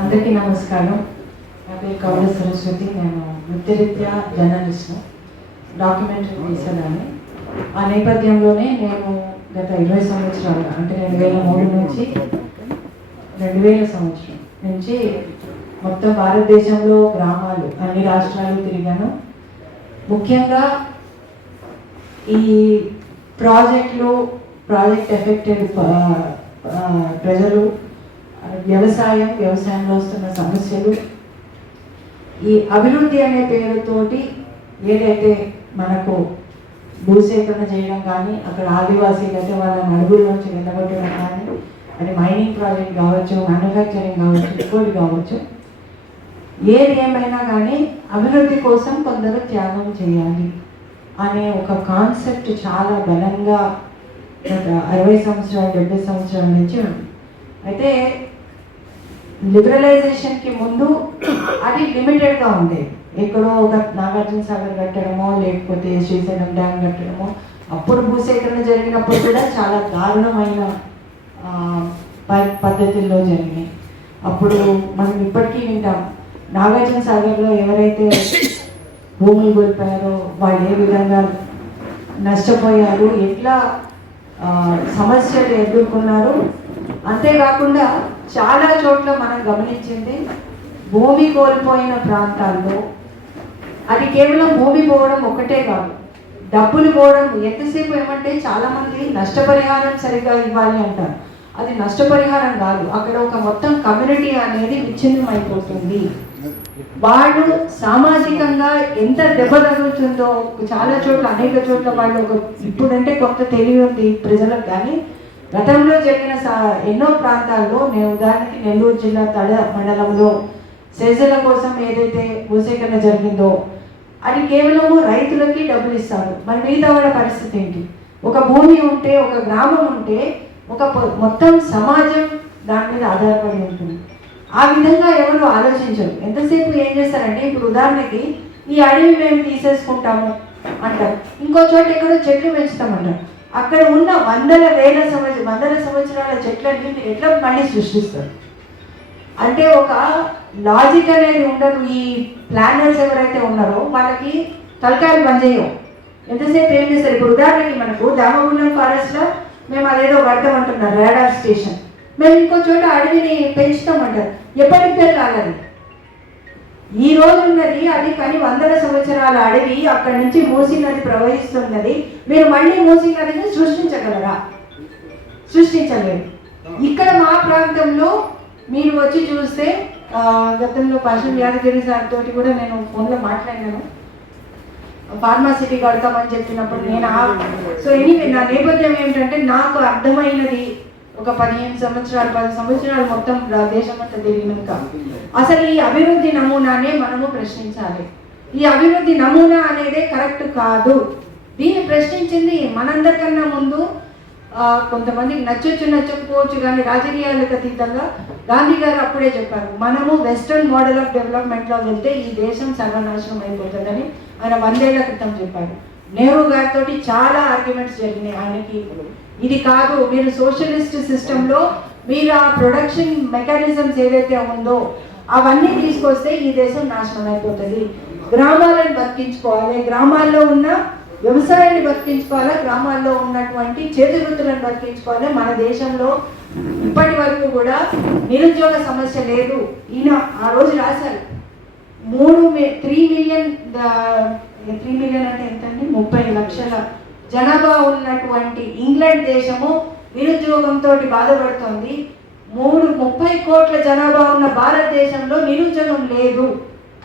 అందరికీ నమస్కారం. నా పేరు కౌల సరస్వతి. నేను వృత్తిరీత్యా జర్నలిస్ట్ను, డాక్యుమెంటరీ తీసేదాన్ని. ఆ నేపథ్యంలోనే నేను గత 20 సంవత్సరాలు, అంటే 2003 నుంచి 2000 సంవత్సరం నుంచి మొత్తం భారతదేశంలో గ్రామాలు, అన్ని రాష్ట్రాలు తిరిగాను. ముఖ్యంగా ఈ ప్రాజెక్ట్ ఎఫెక్టెడ్ ప్రజలు, వ్యవసాయంలో వస్తున్న సమస్యలు, ఈ అభివృద్ధి అనే పేరుతోటి ఏదైతే మనకు భూసేకరణ చేయడం కానీ, అక్కడ ఆదివాసీలు అయితే వాళ్ళ అడుగుల్లోంచి వెళ్ళగొట్టడం కానీ, అది మైనింగ్ ప్రాజెక్ట్ కావచ్చు, మ్యానుఫ్యాక్చరింగ్ కావచ్చు, ఇంకోటి కావచ్చు, ఏది ఏమైనా కానీ అభివృద్ధి కోసం కొందరు త్యాగం చేయాలి అనే ఒక కాన్సెప్ట్ చాలా బలంగా గత 60 సంవత్సరాలు 70 సంవత్సరాల నుంచి ఉంది. అయితే లిబరలైజేషన్కి ముందు అది లిమిటెడ్గా ఉండేది. ఎక్కడో ఒక నాగార్జున సాగర్ కట్టడమో, లేకపోతే శ్రీశైలం డ్యామ్ కట్టడమో, అప్పుడు భూసేకరణ జరిగినప్పుడు కూడా చాలా దారుణమైన పద్ధతుల్లో జరిగినాయి. అప్పుడు మనం ఇప్పటికీ వింటాం, నాగార్జున సాగర్లో ఎవరైతే భూములు కోల్పోయారో వాళ్ళు ఏ విధంగా నష్టపోయారు, ఎట్లా సమస్యలు ఎదుర్కొన్నారు. అంతేకాకుండా చాలా చోట్ల మనం గమనించింది, భూమి కోల్పోయిన ప్రాంతాల్లో అది కేవలం భూమి పోవడం ఒక్కటే కాదు, డబ్బులు పోవడం. ఎంతసేపు ఏమంటే చాలామంది నష్టపరిహారం సరిగ్గా ఇవ్వాలి అంటారు. అది నష్టపరిహారం కాదు, అక్కడ ఒక మొత్తం కమ్యూనిటీ అనేది విచ్ఛిన్నం అయిపోతుంది. వాళ్ళు సామాజికంగా ఎంత దెబ్బ తగులుతుందో చాలా చోట్ల, అనేక చోట్ల వాళ్ళు ఇప్పుడంటే కొంత తెలివి ఉంది ప్రజలకు, కానీ గతంలో జరిగిన ఎన్నో ప్రాంతాల్లో, నేను ఉదాహరణకి నెల్లూరు జిల్లా తడ మండలంలో సెజల కోసం ఏదైతే భూసేకరణ జరిగిందో అది కేవలము రైతులకి డబ్బులు ఇస్తారు. మరి మిగతా వాళ్ళ పరిస్థితి ఏంటి? ఒక భూమి ఉంటే, ఒక గ్రామం ఉంటే, ఒక మొత్తం సమాజం దాని మీద ఆధారపడి ఉంటుంది. ఆ విధంగా ఎవరు ఆలోచించరు. ఎంతసేపు ఏం చేస్తారంటే, ఇప్పుడు ఉదాహరణకి ఈ అడవి మేము తీసేసుకుంటాము అంటారు, ఇంకో చోట ఎక్కడో చెట్లు పెంచుతామంటారు. అక్కడ ఉన్న వందల సంవత్సరాల చెట్లని మీరు ఎట్లా మళ్ళీ సృష్టిస్తారు? అంటే ఒక లాజిక్ అనేది ఉండదు. ఈ ప్లానర్స్ ఎవరైతే ఉన్నారో వాళ్ళకి తలకాయలు పనిచేయవు. ఎంతసేపు ఏం చేస్తారు? ఇప్పుడు ఉదాహరణకి మనకు దామగుండం ఫారెస్ట్లో మేము అదేదో వర్గం అంటున్నారు, రాడార్ స్టేషన్. మేము ఇంకో చోట అడవిని పెంచుతామంటారు. ఎప్పటికి పెరగాలని ఈ రోజు ఉన్నది అది, కానీ 100 సంవత్సరాల అడవి, అక్కడి నుంచి మూసీ నది ప్రవహిస్తున్నది. మీరు మళ్ళీ మూసీ నదిని సృష్టించగలరా? సృష్టించలేరు. ఇక్కడ మా ప్రాంతంలో మీరు వచ్చి చూస్తే, గతంలో పాషం యాదగిరి సార్ తోటి కూడా నేను ఫోన్లో మాట్లాడినాను. ఫార్మాసిటీ కడతామని చెప్పినప్పుడు నేను సో ఎనీవే నా నేపథ్యం ఏమిటంటే, నాకు అర్థమైనది ఒక 15 సంవత్సరాలు 10 సంవత్సరాలు మొత్తం దేశం అంతా తిరిగినాక అసలు ఈ అభివృద్ధి నమూనానే మనము ప్రశ్నించాలి. ఈ అభివృద్ధి నమూనా అనేదే కరెక్ట్ కాదు. దీన్ని ప్రశ్నించింది మనందరికన్నా ముందు కొంతమందికి నచ్చకపోవచ్చు, కానీ రాజకీయాలకు అతీతంగా గాంధీ గారు అప్పుడే చెప్పారు, మనము వెస్టర్న్ మోడల్ ఆఫ్ డెవలప్మెంట్లో వెళ్తే ఈ దేశం సర్వనాశనం అయిపోతుందని ఆయన 100 ఏళ్ల క్రితం చెప్పారు. నెహ్రూ గారితో చాలా ఆర్గ్యుమెంట్స్ జరిగినాయి ఆయనకి. ఇది కాదు, మీరు సోషలిస్ట్ సిస్టంలో మీరు ఆ ప్రొడక్షన్ మెకానిజమ్స్ ఏదైతే ఉందో అవన్నీ తీసుకొస్తే ఈ దేశం నాశనం అయిపోతుంది. గ్రామాలను బతికించుకోవాలి, గ్రామాల్లో ఉన్న వ్యవసాయాన్ని బతికించుకోవాలి, గ్రామాల్లో ఉన్నటువంటి చేతి వృత్తులను బతికించుకోవాలి. మన దేశంలో ఇప్పటి వరకు కూడా నిరుద్యోగ సమస్య లేదు. ఈయన ఆ రోజు రాశారు, 3 మిలియన్ అంటే ఎంతండి, 30 లక్షల జనాభా ఉన్నటువంటి ఇంగ్లాండ్ దేశము నిరుద్యోగంతో బాధపడుతుంది. 30 కోట్ల జనాభా ఉన్న భారతదేశంలో నిరుద్యోగం లేదు.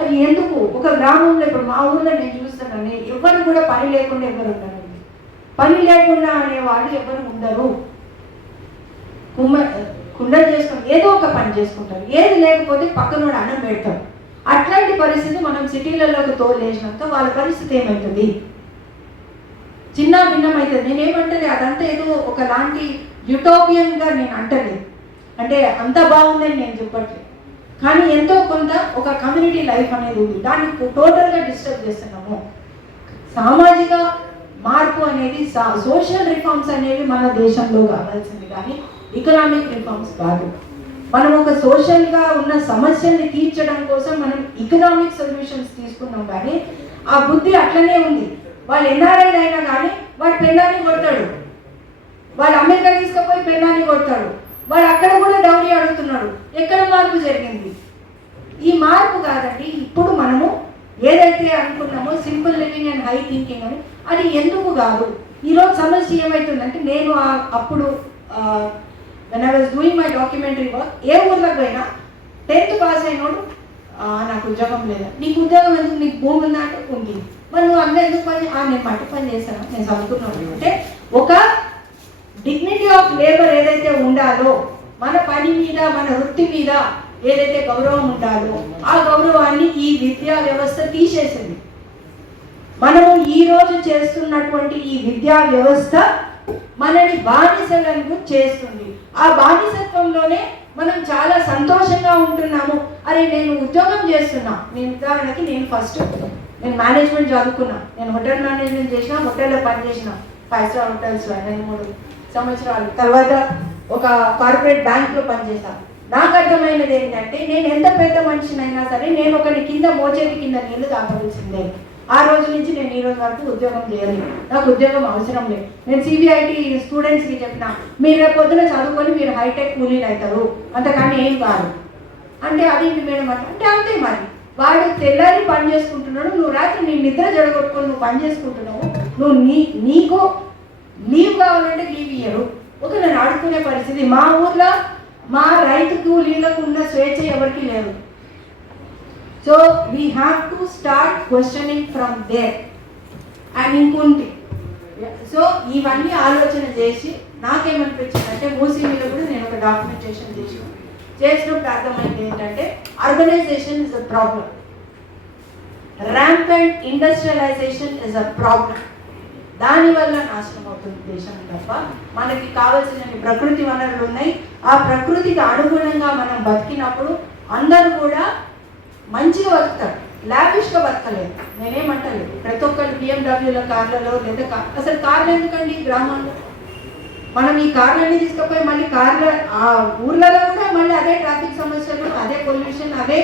అది ఎందుకు? ఒక గ్రామంలో, ఇప్పుడు మా ఊళ్ళో నేను చూస్తున్నాను, ఎవరు కూడా పని లేకుండా ఎవరు ఉంటారు? పని లేకుండా అనేవాళ్ళు ఎవరు ఉండరు. కుండలు చేసుకుని ఏదో ఒక పని చేసుకుంటారు, ఏది లేకపోతే పక్కనోడు అన్నం పెడతారు. అట్లాంటి పరిస్థితి మనం సిటీలలోకి తోలేసినాక వాళ్ళ పరిస్థితి ఏమవుతుంది? చిన్న భిన్నం అవుతుంది. నేనేమంటే అదంతా ఏదో ఒకలాంటి యుటోపియన్గా నేను అంటలేదు, అంటే అంత బాగుందని నేను చెప్పట్లేదు, కానీ ఎంతో కొంత ఒక కమ్యూనిటీ లైఫ్ అనేది ఉంది, దాన్ని టోటల్గా డిస్టర్బ్ చేస్తున్నాము. సామాజిక మార్పు అనేది, సోషల్ రిఫార్మ్స్ అనేవి మన దేశంలో కావాల్సింది, కానీ ఎకనామిక్ రిఫార్మ్స్ కాదు. మనం ఒక సోషల్గా ఉన్న సమస్యల్ని తీర్చడం కోసం మనం ఎకనామిక్ సొల్యూషన్స్ తీసుకున్నాం, కానీ ఆ బుద్ధి అట్లనే ఉంది. వాళ్ళు ఎన్ఆర్ఐ అయినా కానీ వాడు పెళ్ళాన్ని కొడతాడు, వాడు అమెరికా తీసుకుపోయి పెళ్ళాన్ని కొడతాడు, వాడు అక్కడ కూడా డౌరీ అడుగుతున్నాడు. ఎక్కడ మార్పు జరిగింది? ఈ మార్పు కాదండి. ఇప్పుడు మనము ఏదైతే అనుకున్నామో simple living and high thinking అని, అది ఎందుకు కాదు? ఈరోజు సమస్య ఏమవుతుందంటే, నేను అప్పుడు when I was doing my documentary work, ఏ ఊర్లోకి పోయినా 10th పాస్ అయినోడు నాకు ఉద్యోగం లేదా, నీకు ఉద్యోగం ఎందుకు, నీకు భూమి ఉందా అంటే ఉంది, మరి నువ్వు అందరూ ఎందుకు పని, నేను మట్టి పని చేశాను, నేను చదువుకున్నాను అంటే ఒక డిగ్నిటీ ఆఫ్ లేబర్ ఏదైతే ఉండాలో, మన పని మీద మన వృత్తి మీద ఏదైతే గౌరవం ఉండాలో ఆ గౌరవాన్ని ఈ విద్యా వ్యవస్థ తీసేసింది. మనము ఈరోజు చేస్తున్నటువంటి ఈ విద్యా వ్యవస్థ మనని బానిసలను చేస్తుంది. ఆ బానిసత్వంలోనే మనం చాలా సంతోషంగా ఉంటున్నాము. అరే నేను ఉద్యోగం చేస్తున్నా, నేను ఉదాహరణకి నేను మేనేజ్మెంట్ చదువుకున్నా, నేను హోటల్ మేనేజ్మెంట్ చేసిన, హోటల్లో పనిచేసిన 5 స్టార్ హోటల్స్లో 3 సంవత్సరాలు, తర్వాత ఒక కార్పొరేట్ బ్యాంక్లో పనిచేశాను. నాకు అర్థమైనది ఏంటంటే, నేను ఎంత పెద్ద మనిషినైనా సరే నేను ఒకరి కింద మోచేతి కింద నీళ్లు తాగవలసిందే. ఆ రోజు నుంచి నేను ఈ రోజు వరకు ఉద్యోగం చేయలేదు, నాకు ఉద్యోగం అవసరం లేదు. నేను సిబిఐటి స్టూడెంట్స్కి చెప్పిన, మీరు రేపు పొద్దున చదువుకొని మీరు హైటెక్ కూలీలు అవుతారు, అంతకన్నా ఏం కాదు అంటే, అదేంటి మేడం అంటే అంతే. మరి వాడు తెల్లారి పని చేసుకుంటున్నాడు, నువ్వు రాత్రి నీ నిద్ర జడగొట్టుకొని నువ్వు పని చేసుకుంటున్నావు, నువ్వు నీకు లీవ్ కావాలంటే లీవ్ ఇయ్యరు. ఒక నేను ఆడుకునే పరిస్థితి. మా ఊర్లో మా రైతు కూలీలకు ఉన్న స్వేచ్ఛ ఎవరికి లేదు. So we have to start questioning from there. And ఇంకొంటి, సో ఇవన్నీ ఆలోచన చేసి నాకేమనిపించిందంటే, మూసీ మీద కూడా నేను ఒక డాక్యుమెంటేషన్ చేసినప్పుడు అర్థమైంది ఏంటంటే, urbanization is a problem, rampant industrialization is a problem. దానివల్ల నాశనం అవుతుంది దేశం తప్ప మనకి కావాల్సిన ప్రకృతి వనరులు ఉన్నాయి. ఆ ప్రకృతికి అనుగుణంగా మనం బతికినప్పుడు అందరూ కూడా మంచిగా బతుకుతారు, లావిష్గా బతకలేదు. నేనేమంటలేదు, ప్రతి ఒక్కరు BMW కార్లలో లేదా అసలు కార్లు ఎందుకండి గ్రామాల్లో? మనం ఈ కార్లన్నీ తీసుకుపోయి మళ్ళీ ఆ ఊర్లలో కూడా మళ్ళీ అదే ట్రాఫిక్ సమస్యలు, అదే పొల్యూషన్, అదే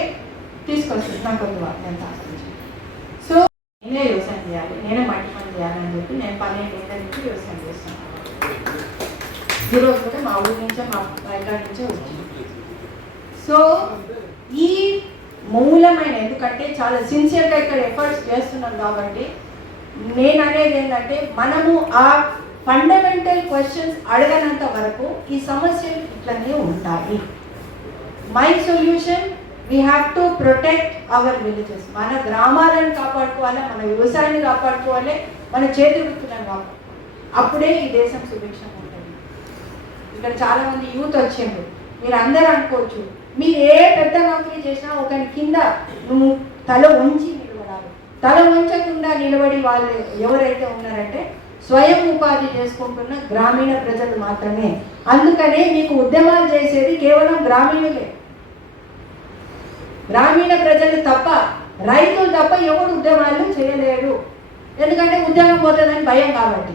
తీసుకొస్తుంది. నాకు నేను సో నేనే వ్యవసాయం చేయాలి, నేనే మట్టి పని చేయాలని చెప్పి నేను 12 ఏళ్ళ నుంచి వ్యవసాయం చేస్తాను. ఈరోజు కూడా మా ఊరి నుంచే, మా బయట నుంచే వచ్చింది. సో ఈ మూలమైన, ఎందుకంటే చాలా సిన్సియర్గా ఇక్కడ ఎఫర్ట్స్ చేస్తున్నాం కాబట్టి, నేను అనేది ఏంటంటే, మనము ఆ ఫండమెంటల్ క్వశ్చన్స్ అడగనంత వరకు ఈ సమస్యలు ఇట్లనే ఉంటాయి. My solution, we have to protect our villages. మన గ్రామాలను కాపాడుకోవాలి, మన వ్యవసాయాన్ని కాపాడుకోవాలి, మన చేతి వృత్తులను కాపాడుకోవాలి. అప్పుడే ఈ దేశం సుభిక్షంగా ఉంటుంది. ఇక్కడ చాలామంది యూత్ వచ్చిండ్రు. మీరు అందరూ అనుకోవచ్చు, మీరు ఏ పెద్ద నౌకరీ చేసినా ఒకరి కింద నువ్వు తల వంచి నిలబడాలి. తల వంచకుండా నిలబడి వాళ్ళు ఎవరైతే ఉన్నారంటే స్వయం ఉపాధి చేసుకుంటున్న గ్రామీణ ప్రజలు మాత్రమే. అందుకనే మీకు ఉద్యమాలు చేసేది కేవలం గ్రామీణులే. గ్రామీణ ప్రజలు తప్ప, రైతులు తప్ప ఎవరు ఉద్యమాలు చేయలేరు. ఎందుకంటే ఉద్యమం పోతుందని భయం కాబట్టి.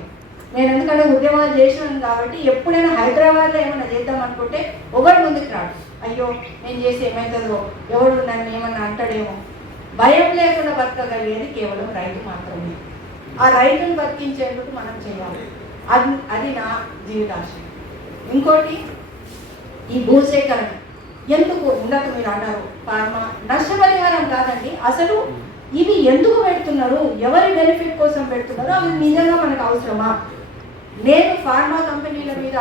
నేను ఎందుకంటే ఉద్యమాలు చేసినాను కాబట్టి, ఎప్పుడైనా హైదరాబాద్లో ఏమైనా చేద్దాం అనుకుంటే ఒకటి ముందుకు రాడు, అయ్యో నేను చేసి ఏమవుతుందో, ఎవడు నన్ను ఏమన్నా అంటాడేమో. భయం లేకుండా బతకగలిగేది కేవలం రైతు మాత్రమే. ఆ రైతును బతికించేందుకు మనం చేయాలి. అది నా జీవితాశయం. ఇంకోటి, ఈ భూసేకరణ ఎందుకు ఉండదు మీరు అన్నారు. ఫార్మా నష్టపరిహారం కాదండి, అసలు ఇవి ఎందుకు పెడుతున్నారు, ఎవరి బెనిఫిట్ కోసం పెడుతున్నారు, అవి నిజంగా మనకు అవసరమా? నేను ఫార్మా కంపెనీల మీద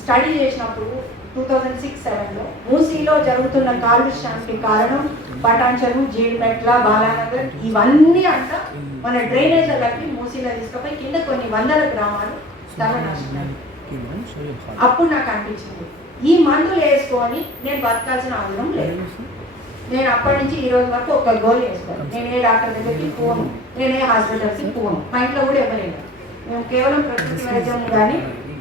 స్టడీ చేసినప్పుడు 2006-07లో మూసీలో జరుగుతున్న కాలుష్యానికి కారణం పటాన్చెరు, జీడిమెట్ల, బాలానగర్, ఇవన్నీ అంట మన డ్రైనేజ్ కలిపి మూసీలో తీసుకుపోయి కింద కొన్ని వందల గ్రామాలు సర్వనాశనం. అప్పుడు నాకు అనిపించింది, ఈ మందులు వేసుకొని నేను బతకాల్సిన అవసరం లేదు. నేను అప్పటి నుంచి ఈ రోజు వరకు ఒక గోల్ వేసుకోను. నేను ఏ డాక్టర్ దగ్గరికి పోను, నేను ఏ హాస్పిటల్కి పోను, మా ఇంట్లో కూడా ఎవరైనా. మేము కేవలం ప్రకృతి వైద్యం కానీ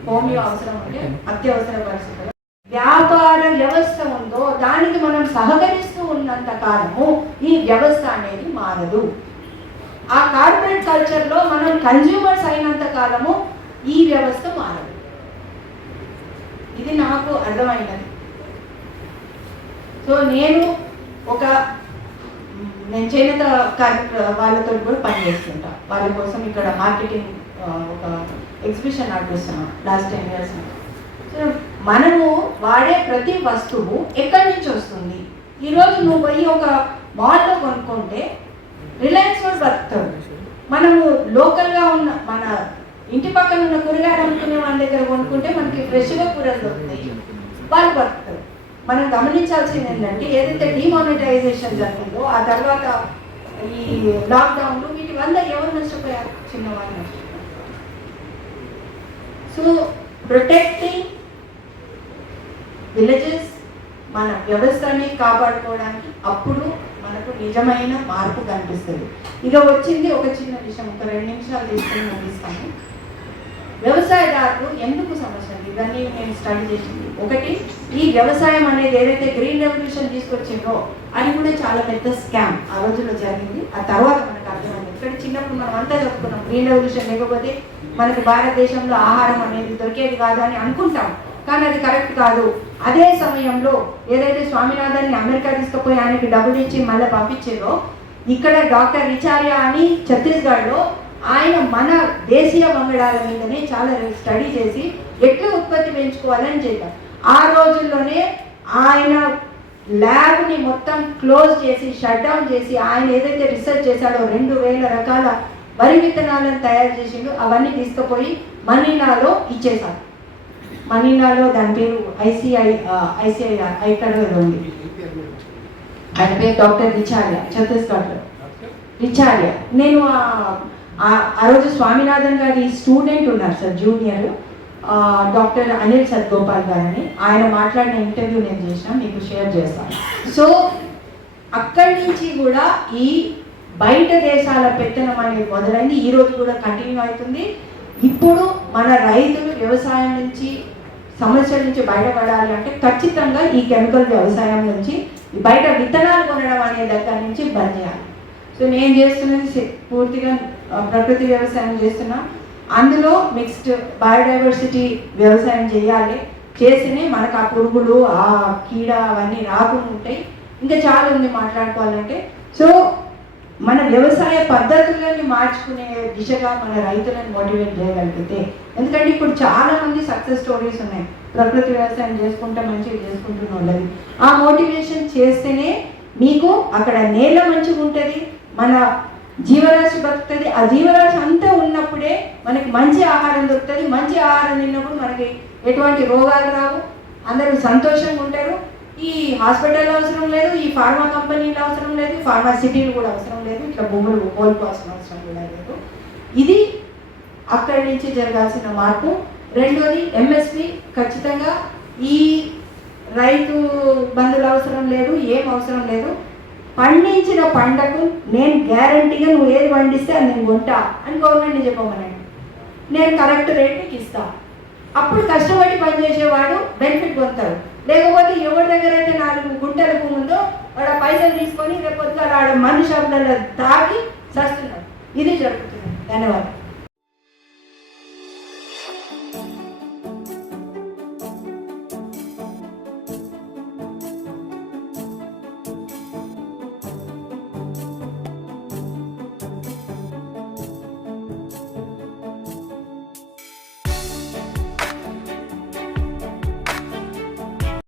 హోమియో అవసరం ఉంటే అత్యవసర పరిస్థితుల్లో వ్యాపార వ్యవస్థ ఉందో దానికి మనం సహకరిస్తూ ఉన్నంత కాలము ఈ వ్యవస్థ అనేది మారదు. ఆ కార్పొరేట్ కల్చర్లో మనం కన్జ్యూమర్స్ అయినంత కాలము ఈ వ్యవస్థ మారదు. ఇది నాకు అర్థమైనది. సో నేను చేనేత వాళ్ళతో కూడా పనిచేస్తుంటా. వాళ్ళ కోసం ఇక్కడ మార్కెటింగ్ ఒక ఎగ్జిబిషన్ నడిపిస్తున్నాం లాస్ట్ 10 years. సో మనము వాడే ప్రతి వస్తువు ఎక్కడి నుంచి వస్తుంది? ఈరోజు నువ్వు పోయి ఒక మాల్లో కొనుక్కుంటే రిలయన్స్ వాడు బతుకుతాడు. మనము లోకల్గా ఉన్న మన ఇంటి పక్కన ఉన్న కూరగాయలు అమ్ముకునే వాళ్ళ దగ్గర కొనుక్కుంటే మనకి ఫ్రెష్గా కూరలు దొరుకుతాయి, వాళ్ళు బతుకుతారు. మనం గమనించాల్సింది ఏంటంటే ఏదైతే డిమానిటైజేషన్ జరిగిందో ఆ తర్వాత ఈ లాక్డౌన్లో వీటి వల్ల ఎవరు నష్టపోయారు? చిన్నవాళ్ళు నష్టపోయారు. సో ప్రొటెక్టింగ్ విలేజెస్, మన వ్యవస్థని కాపాడుకోవడానికి అప్పుడు మనకు నిజమైన మార్పు కనిపిస్తుంది. ఇక వచ్చింది ఒక చిన్న విషయం, ఒక 2 నిమిషాలు తీసుకొని ముగిస్తాను. వ్యవసాయదారులు ఎందుకు సమస్యలు? ఇవన్నీ నేను స్టడీ చేసింది. ఒకటి, ఈ వ్యవసాయం అనేది ఏదైతే గ్రీన్ రెవల్యూషన్ తీసుకొచ్చిందో అది కూడా చాలా పెద్ద స్కామ్ ఆ రోజుల్లో జరిగింది. ఆ తర్వాత మనకు అర్థమైంది. ఇక్కడ చిన్నప్పుడు మనం అంతా చెప్పుకున్నాం గ్రీన్ రెవల్యూషన్ లేకపోతే మనకి భారతదేశంలో ఆహారం అనేది దొరికేది కాదు అని అనుకుంటాం, కానీ అది కరెక్ట్ కాదు. అదే సమయంలో ఏదైతే స్వామినాథన్ని అమెరికా తీసుకుపోయి ఆయనకి డబ్బులు ఇచ్చి మళ్ళీ పంపించారో, ఇక్కడ డాక్టర్ రిచారియా అని ఛత్తీస్గఢ్లో ఆయన మన దేశీయ వంగడాల మీదనే చాలా స్టడీ చేసి ఎట్లా ఉత్పత్తి పెంచుకోవాలని చెప్పారు. ఆ రోజుల్లోనే ఆయన ల్యాబ్ని మొత్తం క్లోజ్ చేసి షట్ డౌన్ చేసి ఆయన ఏదైతే రీసెర్చ్ చేశాడో 2000 రకాల వరి విత్తనాలను తయారు చేసిండు, అవన్నీ తీసుకుపోయి మనీనాలో ఇచ్చేశారు. మనీనాలో దాని పేరు ఐసిఐఆర్ ఇక్కడ ఉంది. ఆయన పేరు డాక్టర్ రిచారియా, ఛత్తీస్గఢ్లో రిచారియా. నేను ఆ రోజు స్వామినాథన్ గారి స్టూడెంట్ ఉన్నారు సార్, జూనియర్ డాక్టర్ అనిల్ సత్గోపాల్ గారని, ఆయన మాట్లాడిన ఇంటర్వ్యూ నేను చేసిన, మీకు షేర్ చేస్తాను. సో అక్కడి నుంచి కూడా ఈ బయట దేశాల పెత్తనం అనేది మొదలైంది, ఈరోజు కూడా కంటిన్యూ అవుతుంది. ఇప్పుడు మన రైతులు వ్యవసాయం నుంచి సమస్యల నుంచి బయటపడాలి అంటే ఖచ్చితంగా ఈ కెమికల్ వ్యవసాయం నుంచి బయట విత్తనాలు కొనడం అనే దగ్గర నుంచి బంద్ చేయాలి. సో నేను చేస్తున్నది పూర్తిగా ప్రకృతి వ్యవసాయం చేస్తున్నా, అందులో మిక్స్డ్ బయోడైవర్సిటీ వ్యవసాయం చేయాలి. చేస్తేనే మనకు ఆ పురుగులు ఆ కీడ అవన్నీ రాకుండా ఉంటాయి. ఇంకా చాలా ఉంది మాట్లాడుకోవాలంటే. సో మన వ్యవసాయ పద్ధతులను మార్చుకునే దిశగా మన రైతులను మోటివేట్ చేయగలిగితే, ఎందుకంటే ఇప్పుడు చాలా మంది సక్సెస్ స్టోరీస్ ఉన్నాయి, ప్రకృతి వ్యవసాయం చేసుకుంటే మంచిగా చేసుకుంటున్న వాళ్ళది. ఆ మోటివేషన్ చేస్తేనే మీకు అక్కడ నేల మంచిగా ఉంటుంది, మన జీవరాశి బతుకుతుంది. ఆ జీవరాశి అంతా ఉన్నప్పుడే మనకి మంచి ఆహారం దొరుకుతుంది. మంచి ఆహారం తిన్నప్పుడు మనకి ఎటువంటి రోగాలు రావు, అందరూ సంతోషంగా ఉంటారు. ఈ హాస్పిటల్ అవసరం లేదు, ఈ ఫార్మా కంపెనీలు అవసరం లేదు, ఫార్మా సిటీలు కూడా అవసరం లేదు, ఇట్లా భూములు కోల్పోవాల్సిన అవసరం కూడా లేదు. ఇది అక్కడి నుంచి జరగాల్సిన మార్పు. రెండోది ఎంఎస్పి, ఖచ్చితంగా ఈ రైతు బంధువులు అవసరం లేదు, ఏం అవసరం లేదు. పండించిన పంటకు నేను గ్యారంటీగా నువ్వు ఏది పండిస్తే అది నేను కొంటా అని గవర్నమెంట్ని చెప్పమనండి, నేను కరెక్ట్ రేట్ నీకు ఇస్తా. అప్పుడు కష్టపడి పనిచేసేవాడు బెనిఫిట్ పొందుతాడు. లేకపోతే ఎవరి దగ్గర అయితే 4 గుంటల భూమి ఉందో వాడు పైసలు తీసుకొని రేపు పొద్దుగా ఆడ మందు షాపులలో తాగి చస్తున్నాడు. ఇది జరుగుతుంది. ధన్యవాదాలు.